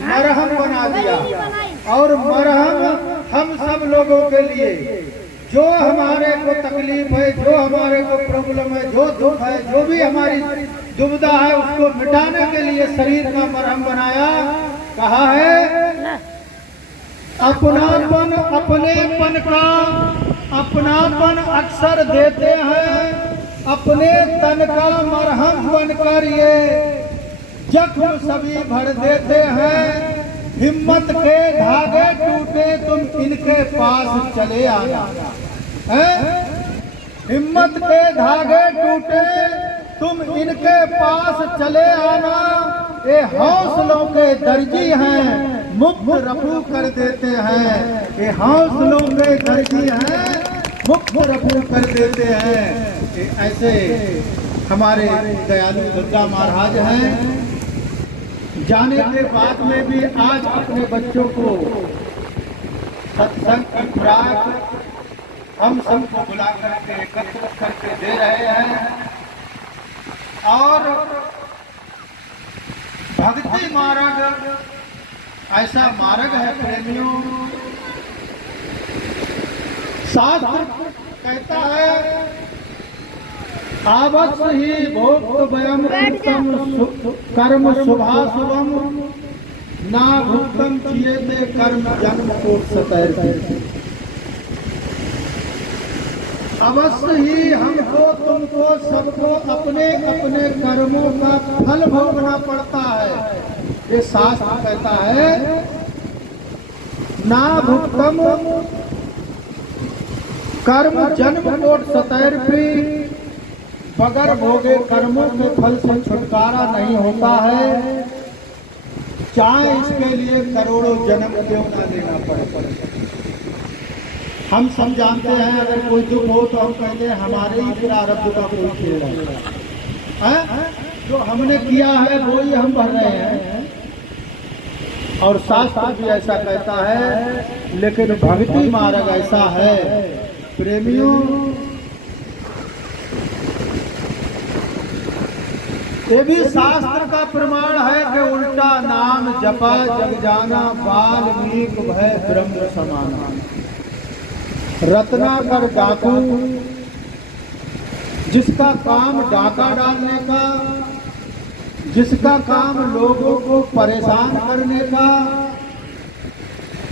मरहम बना दिया। और मरहम हम सब लोगों के लिए, जो हमारे को तकलीफ है, जो हमारे को प्रॉब्लम है, जो दुख है, जो भी हमारी दुविधा है, उसको मिटाने के लिए शरीर का मरहम बनाया। कहा है अपनापन, अपनेपन का अपनापन अक्सर देते हैं, अपने तन का मरहम बनकर ये जख्म सभी भर देते हैं। हिम्मत के धागे टूटे तुम इनके पास चले आना। हिम्मत के धागे टूटे तुम इनके पास चले आना। ये हौसलों के दर्जी हैं, मुक्त रफू कर देते हैं। ये हौसलों के दर्जी हैं, मुक्त रफू कर देते हैं। ऐसे हमारे दयालु दुर्गा महाराज हैं। जाने के बाद में भी आज अपने बच्चों को सत्संग की खुराक हम सबको बुला करके एकत्रित करके दे रहे हैं। और भक्ति मार्ग ऐसा मार्ग है प्रेमियों, शास्त्र कहता है आवश्य ही भोक्तव्यम उत्तम कर्म शुभाशुभम ना भुक्तम किएते कर्म जन्म कोटि। अवश्य ही हमको तुमको सबको अपने अपने कर्मों का फल भोगना पड़ता है। ये शास्त्र कहता है ना भुक्तम कर्म जन्म कोटि सतैर्पी, बगैर भोगे कर्मों के फल से छुटकारा नहीं होता है, चाहे इसके लिए करोड़ों जन्म क्यों ना लेना पड़े। हम सब जानते हैं अगर कोई दुख हो तो हम कहते हैं हमारे ही प्रारब्ध का कोई खेल है, जो हमने किया है वो ही हम भर रहे हैं। और शास्त्र भी ऐसा कहता है, लेकिन भक्ति मार्ग ऐसा है प्रेमियों, ये भी शास्त्र का प्रमाण है कि उल्टा नाम जपा जग जाना, वाल्मीकि भय ब्रह्म समाना। रत्नाकर डाकू जिसका काम डाका डालने का, जिसका काम लोगों को परेशान करने का,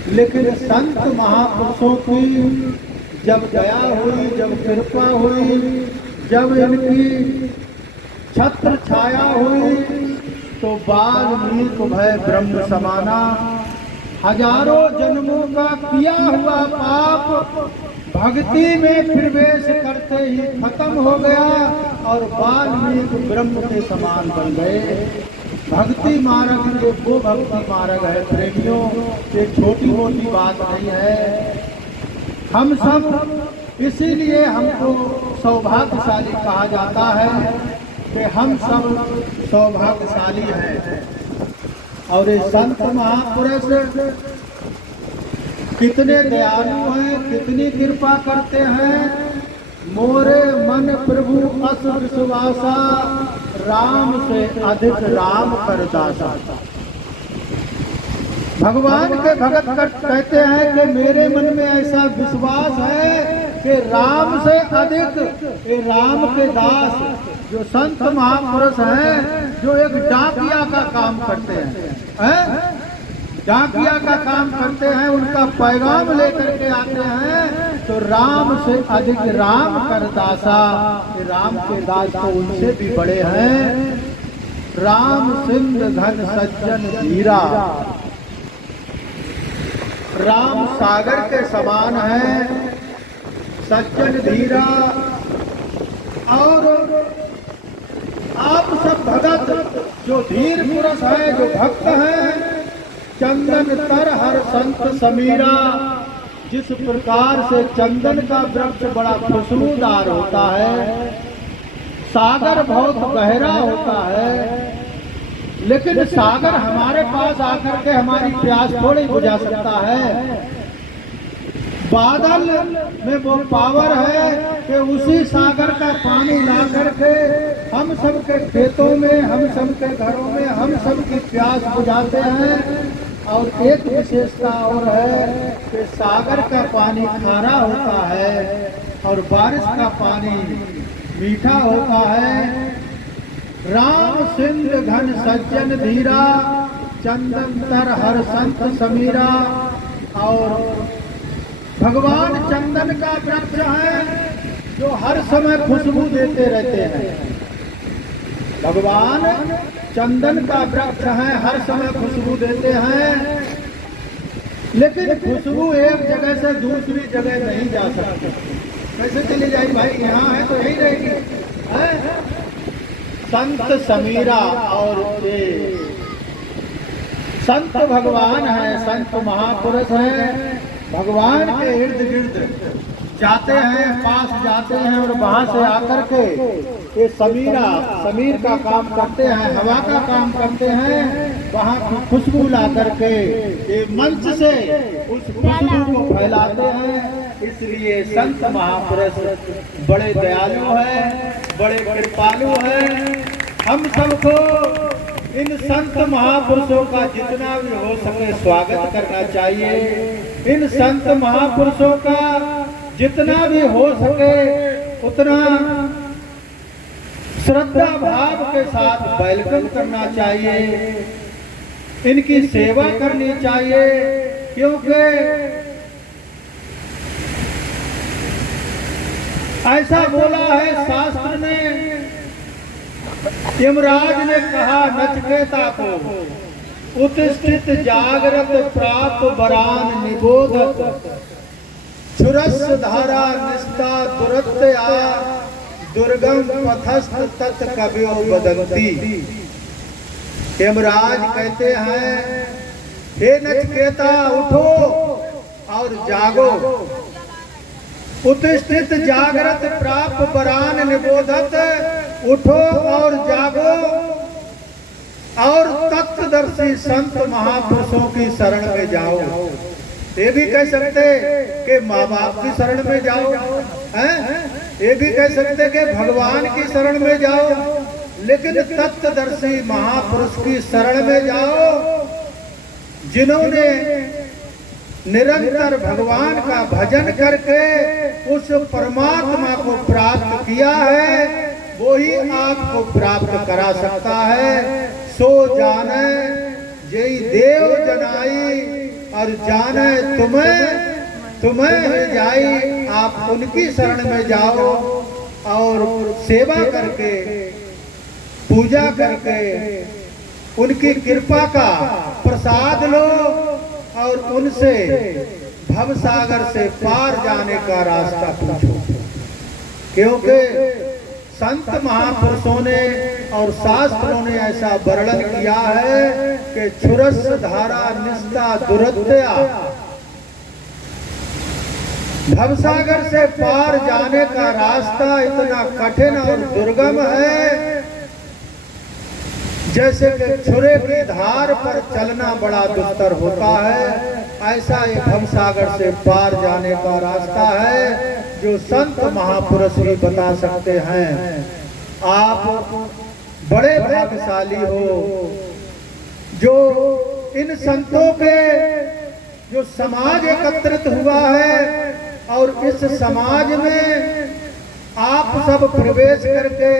लेकिन संत महापुरुषों की जब दया हुई, जब कृपा हुई, जब इनकी छत्र छाया हुई, तो वाल्मीकि भय ब्रह्म समाना। हजारों जन्मों का किया हुआ पाप भक्ति में प्रवेश करते ही खत्म हो गया और वाल्मीकि ब्रह्म के समान बन गए। भक्ति मार्ग ये वो भक्ति मार्ग है प्रेमियों, ये छोटी मोटी बात नहीं है। हम सब इसीलिए हमको सौभाग्यशाली कहा जाता है कि हम सब सौभाग्यशाली हैं। और ये संत महापुरुष कितने दयालु हैं, कितनी कृपा करते हैं। मोरे मन प्रभु अस विश्वासा, राम से अधिक राम कर दासा। भगवान के भगत कहते हैं कि मेरे मन में ऐसा विश्वास है कि राम से अधिक ये राम के दास जो संत महापुरुष हैं, जो एक डाकिया का काम करते हैं, डाकिया का काम करते हैं, उनका पैगाम लेकर के आते हैं, तो राम से अधिक राम कर दासा। राम के दास तो उनसे भी बड़े हैं। राम सिंध घन सज्जन धीरा, राम सागर के समान है, सज्जन धीरा। और आप सब भगत जो धीर पुरुष है, जो भक्त है, चंदन तर हर संत समीरा। जिस प्रकार से चंदन का वृक्ष बड़ा खुशबूदार होता है, सागर बहुत गहरा होता है, लेकिन सागर हमारे पास आकर के हमारी प्यास थोड़ी बुझा सकता है। बादल में वो पावर है कि उसी सागर का पानी ला करके हम सब के खेतों में, हम सब के घरों में, हम सब की प्यास बुझाते हैं। और एक विशेषता और है कि सागर का पानी खारा होता है और बारिश का पानी मीठा होता है। राम सिंध घन सज्जन धीरा, चंदन तर हर संत समीरा। और भगवान चंदन का वृक्ष है जो हर समय खुशबू देते रहते हैं। भगवान चंदन का वृक्ष है, हर समय खुशबू देते हैं, लेकिन खुशबू एक जगह से दूसरी जगह नहीं जा सकती। कैसे चली जाएगी भाई? यहाँ है तो यही रहेगी, है? संत समीरा। और ये संत भगवान है, संत महापुरुष है, भगवान के इर्द गिर्द जाते हैं, पास जाते हैं और वहां से आकर के ये समीर का काम करते हैं, हवा का काम करते हैं। वहां की खुशबू ला करके ये मंच से उस खुशबू को फैलाते हैं। इसलिए संत महापुरुष बड़े दयालु हैं, बड़े कृपालु हैं। हम सबको इन संत महापुरुषों का जितना भी हो सके स्वागत करना चाहिए। इन संत महापुरुषों का जितना भी हो सके उतना श्रद्धा भाव के साथ वेलकम करना चाहिए, इनकी सेवा करनी चाहिए। क्योंकि ऐसा बोला है शास्त्र में, यमराज ने कहा नचिकेता को, उत्स्थित जागृत प्राप्त वरान निबोधत, क्षुरस् धारा निष्ठा दुरत्या, दुर्गम पथस्थ तत् कवियो वदन्ति। यमराज कहते हैं, हे नचिकेता उठो और जागो। उत्स्थित जागृत प्राप्त वरान निबोधत, उठो और जागो और तत्वदर्शी संत महापुरुषों की शरण में जाओ। ये भी कह सकते कि माँ बाप की शरण में जाओ, हैं? ये भी कह सकते कि भगवान की शरण में जाओ, लेकिन तत्वदर्शी महापुरुष की शरण में जाओ, जिन्होंने निरंतर भगवान का भजन करके उस परमात्मा को प्राप्त किया है, वो ही आपको प्राप्त करा सकता है। सो जाने जय देव जनाई और जाने तुम्हें जाई। आप उनकी शरण में जाओ और सेवा करके, पूजा करके उनकी कृपा का प्रसाद लो और उनसे भवसागर से पार जाने का रास्ता पूछो। क्योंकि संत महापुरुषों ने और शास्त्रों ने ऐसा वर्णन किया है कि क्षुरस् धारा निष्ठा दुरत्या, भवसागर से पार जाने का रास्ता इतना कठिन और दुर्गम है, जैसे कि छुरे की धार पर चलना बड़ा दुस्तर होता है। ऐसा ये भवसागर से पार जाने का रास्ता है जो संत महापुरुष ही बता सकते हैं। आप बड़े भाग्यशाली हो जो इन संतों के जो समाज एकत्रित हुआ है और इस समाज में आप सब प्रवेश करके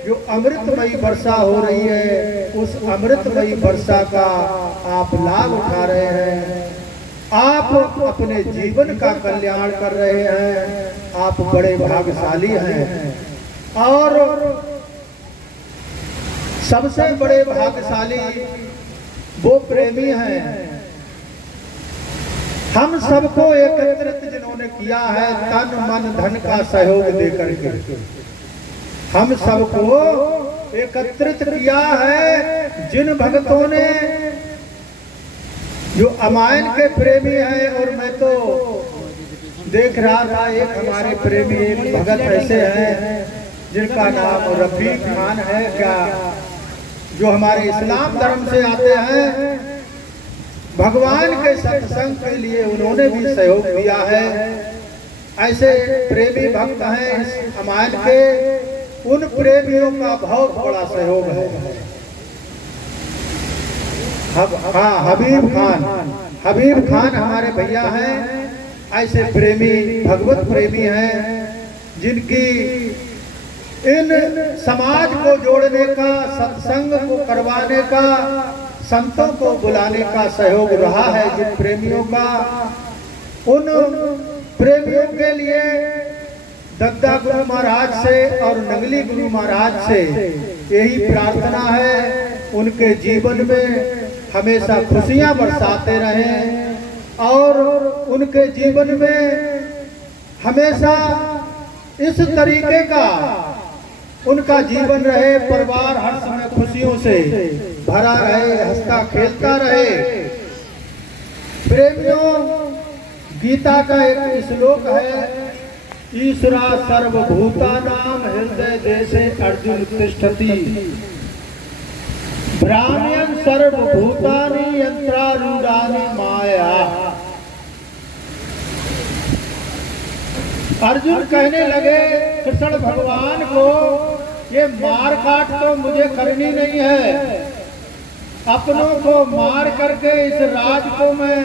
जो अमृतमयी वर्षा हो रही है, उस अमृतमयी वर्षा का आप लाभ उठा रहे हैं। आप अपने जीवन का कल्याण कर रहे हैं। आप बड़े भाग्यशाली हैं। और सबसे बड़े भाग्यशाली वो प्रेमी हैं हम सबको एकत्रित जिन्होंने किया है तन मन धन का सहयोग देकर के। हम सबको एकत्रित किया है जिन भक्तों ने, जो अमायन के प्रेमी हैं। और मैं तो देख रहा था एक हमारे प्रेमी एक भगत ऐसे हैं जिनका नाम रफीक खान है क्या, जो हमारे इस्लाम धर्म से आते हैं। भगवान के सत्संग के लिए उन्होंने भी सहयोग दिया है। ऐसे प्रेमी भक्त हैं इस रामायण के, उन प्रेमियों का बहुत बड़ा सहयोग है। हबीब खान हमारे भैया हैं, ऐसे प्रेमी भगवत प्रेमी हैं जिनकी इन समाज को जोड़ने का, सत्संग को करवाने का, संतों को बुलाने का सहयोग रहा है। जिन प्रेमियों का, उन प्रेमियों के लिए दद्दा गुरु महाराज से और नंगली गुरु महाराज से यही प्रार्थना है, उनके जीवन में हमेशा खुशियां बरसाते रहें और उनके जीवन में हमेशा इस तरीके का उनका जीवन रहे, परिवार हर समय खुशियों से भरा रहे, हंसता खेलता रहे। प्रेमियों, गीता का एक श्लोक है, ईश्वरा सर्वभूतानां हृदय देशे अर्जुन तिष्ठति, भ्राम्यं सर्वभूतानि यंत्रारूढ़ानि माया। अर्जुन कहने लगे कृष्ण भगवान को, ये मार काट तो मुझे करनी नहीं है, अपनों को मार करके इस राज को मैं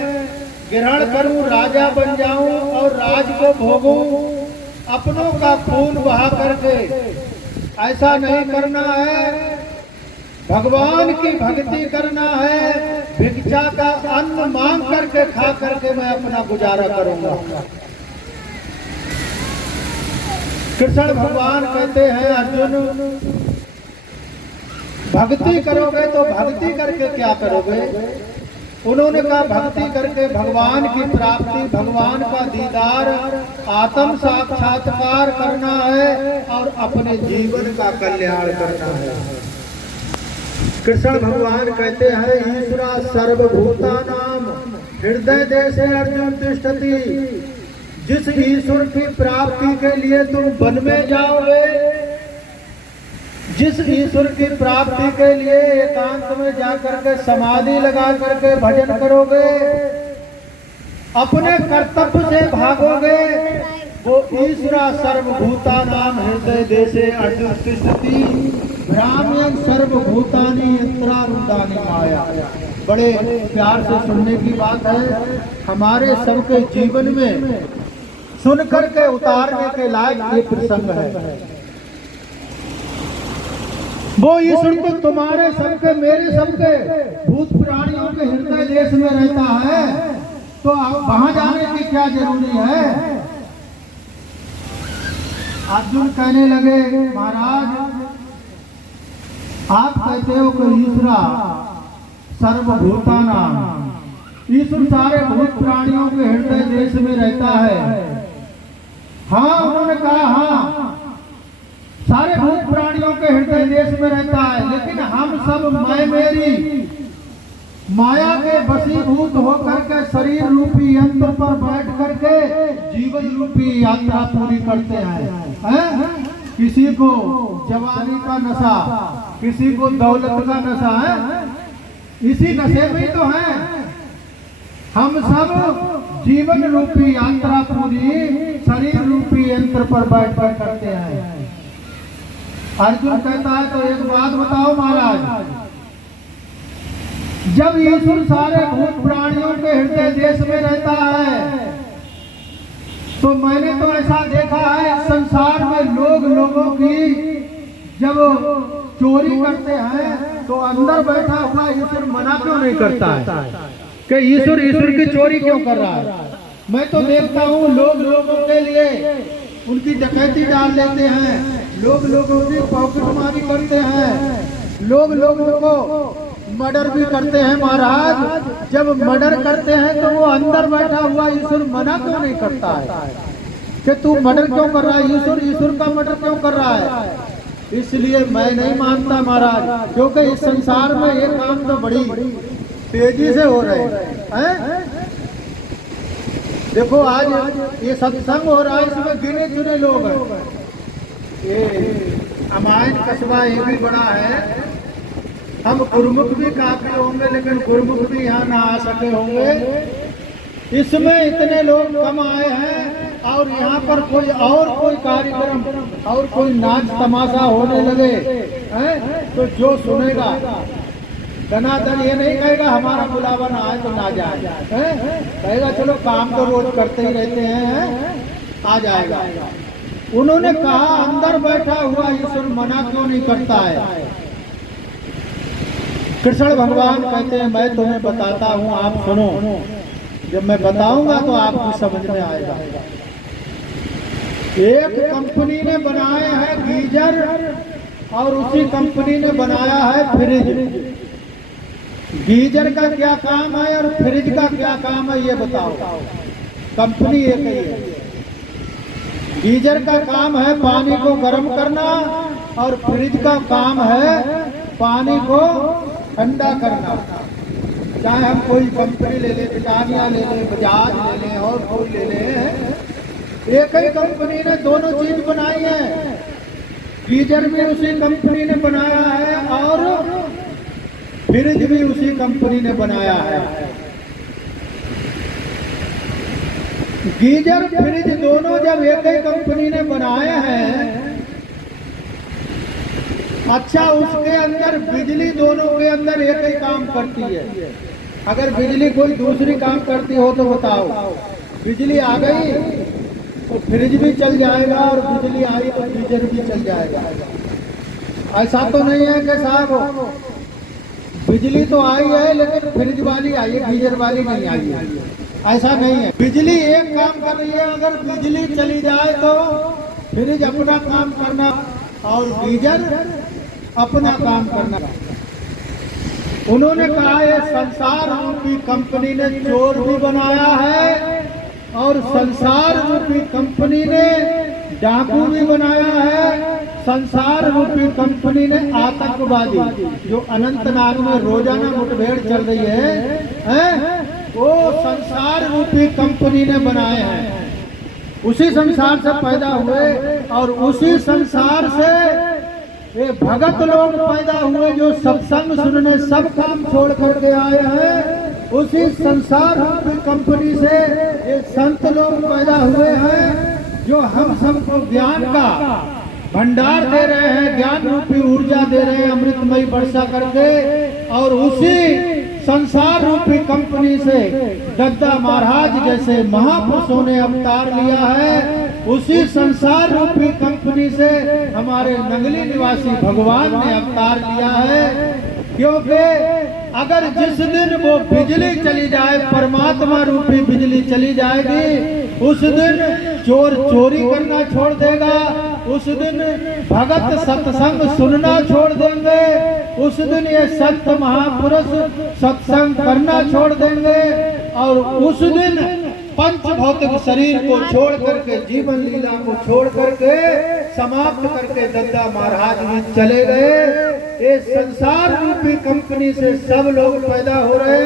ग्रहण करूं, राजा बन जाऊं और राज को भोगूं, अपनों का खून बहा करके, ऐसा नहीं करना है। भगवान की भक्ति करना है, भिक्षा का अन्न मांग करके खा करके मैं अपना गुजारा करूंगा। कृष्ण भगवान कहते हैं अर्जुन, भक्ति करोगे तो भक्ति करके क्या करोगे? उन्होंने कहा भक्ति करके भगवान की प्राप्ति, भगवान का दीदार, आत्म साक्षात्कार करना है और अपने जीवन का कल्याण करना है। कृष्ण भगवान कहते हैं ईश्वरा सर्वभूतानां हृदय देशे अर्जुन तिष्ठति, जिस ईश्वर की प्राप्ति के लिए तुम वन में जाओगे, जिस ईश्वर की प्राप्ति के लिए एकांत में जाकर के समाधि लगा करके भजन करोगे, अपने कर्तव्य से भागोगे, वो ईश्वरा सर्वभूतानां हृदय देशे अर्जुन तिष्ठति, भ्राम्यं सर्वभूतानि यंत्रारूढ़ानि माया। बड़े प्यार से सुनने की बात है, हमारे सबके जीवन में सुन करके उतारने के लायक ये प्रसंग है। वो ईश्वर तो तुम्हारे सबके, मेरे सबके भूत प्राणियों के हृदय देश में रहता है, तो वहां जाने की क्या जरूरी है? अर्जुन कहने लगे महाराज, आप कहते हो कि ईश्वरा सर्वभूतानां, ईश्वर सारे भूत प्राणियों के हृदय देश में रहता है। हाँ, उन्होंने कहा हाँ, सारे भूत प्राणियों के हृदय देश में रहता है, लेकिन हम सब मैं मेरी माया के वशीभूत होकर के शरीर रूपी यंत्र पर बैठ करके जीवन रूपी यात्रा पूरी करते हैं। किसी को जवानी का नशा, किसी को दौलत का नशा है, इसी नशे में तो है। हम सब जीवन रूपी यात्रा पूरी शरीर रूपी यंत्र पर बैठ कर करते हैं। अर्जुन कहता है तो एक बात बताओ महाराज, जब ईश्वर सारे भूत प्राणियों के हृदय देश में रहता है, तो मैंने तो ऐसा देखा है संसार में लोगों की जब चोरी करते हैं तो अंदर बैठा हुआ ईश्वर मना क्यों नहीं करता है कि ईश्वर की चोरी क्यों कर रहा है? मैं तो देखता हूँ लोगों के लिए उनकी डकैती डाल लेते हैं, लोगों की पॉकेटमारी करते हैं, लोगों को मर्डर भी करते हैं महाराज। जब मर्डर करते हैं तो वो अंदर बैठा हुआ ईश्वर मना क्यों नहीं करता है कि तू मर्डर क्यों कर रहा है? ईश्वर का मर्डर क्यों कर रहा है? इसलिए मैं नहीं मानता महाराज, क्योंकि इस संसार में ये काम तो बड़ी तेजी से हो रहे हैं। देखो आज ये सत्संग हो रहा है, इसमें गिने चुने लोग हैं। ये रामायण कस्बा ये भी बड़ा है, हम गुरुमुख भी काफी होंगे, लेकिन गुरुमुख भी यहाँ ना आ सके होंगे। इसमें इतने लोग कम आए हैं और यहाँ पर कोई कार्यक्रम और कोई नाच तमाशा होने लगे हैं तो जो सुनेगा धनाधन ये नहीं कहेगा हमारा बुलावा ना आए तो ना जाए, कहेगा चलो काम तो रोज करते ही रहते हैं, आ जाएगा। उन्होंने कहा अंदर बैठा हुआ ईश्वर मना क्यों नहीं करता है? कृष्ण भगवान कहते हैं मैं तुम्हें बताता हूँ, आप सुनो, जब मैं बताऊंगा तो आपको समझ में आएगा। एक कंपनी ने बनाया है गीजर और उसी कंपनी ने बनाया है फ्रिज। गीजर का क्या काम है और फ्रिज का क्या काम है ये बताओ? कंपनी एक ही है। गीजर का काम है पानी को गर्म करना और फ्रिज का काम है पानी को ठंडा करना। चाहे हम कोई कंपनी ले लें, ब्रिटानिया ले लें, बजाज ले लें और कोई ले लें, एक ही कंपनी ने दोनों चीज बनाई है। गीजर भी उसी कंपनी ने बनाया है और फ्रिज भी उसी कंपनी ने बनाया है। गीजर फ्रिज दोनों जब एक ही कंपनी ने बनाए हैं, अच्छा उसके अंदर बिजली दोनों के अंदर एक ही काम करती है। अगर बिजली कोई दूसरी काम करती हो तो बताओ, बिजली आ गई तो फ्रिज भी चल जाएगा और बिजली आई तो गीजर भी चल जाएगा। ऐसा तो नहीं है कि साहब बिजली तो आई है लेकिन फ्रिज वाली आई है, गीजर वाली नहीं आई है, ऐसा नहीं है। बिजली एक काम कर रही है, अगर बिजली चली जाए तो फ्रिज अपना काम करना और गीजर अपना काम करना। उन्होंने कहा ये संसार रूपी कंपनी ने चोर भी बनाया है और संसार रूपी कंपनी ने डाकू भी बनाया है। संसार रूपी कंपनी ने आतंकवादी जो अनंतनाग में रोजाना मुठभेड़ चल रही है, वो संसार रूपी कंपनी ने बनाए हैं। उसी संसार से पैदा हुए और उसी संसार से ये भगत लोग पैदा हुए जो सत्संग सुनने सब काम छोड़ करके आए हैं। उसी संसार रूपी कंपनी से ये संत लोग पैदा हुए हैं जो हम सबको ज्ञान का भंडार दे रहे हैं, ज्ञान रूपी ऊर्जा दे रहे हैं अमृतमयी वर्षा करके। और उसी संसार रूपी कंपनी से दद्दा महाराज जैसे महापुरुषों ने अवतार लिया है। उसी संसार रूपी कंपनी से हमारे नंगली निवासी भगवान ने अवतार लिया है। क्योंकि अगर जिस दिन वो बिजली चली जाए, परमात्मा रूपी बिजली चली जाएगी, उस दिन चोर चोरी करना छोड़ देगा, उस दिन भगत सत्संग सुनना छोड़ देंगे, उस दिन ये संत महापुरुष सत्संग करना छोड़ देंगे और उस दिन पंच भौतिक शरीर को छोड़ करके, जीवन लीला को छोड़ करके, समाप्त करके दद्दा महाराज भी चले गए। ये संसार रूपी कंपनी से सब लोग पैदा हो रहे हैं।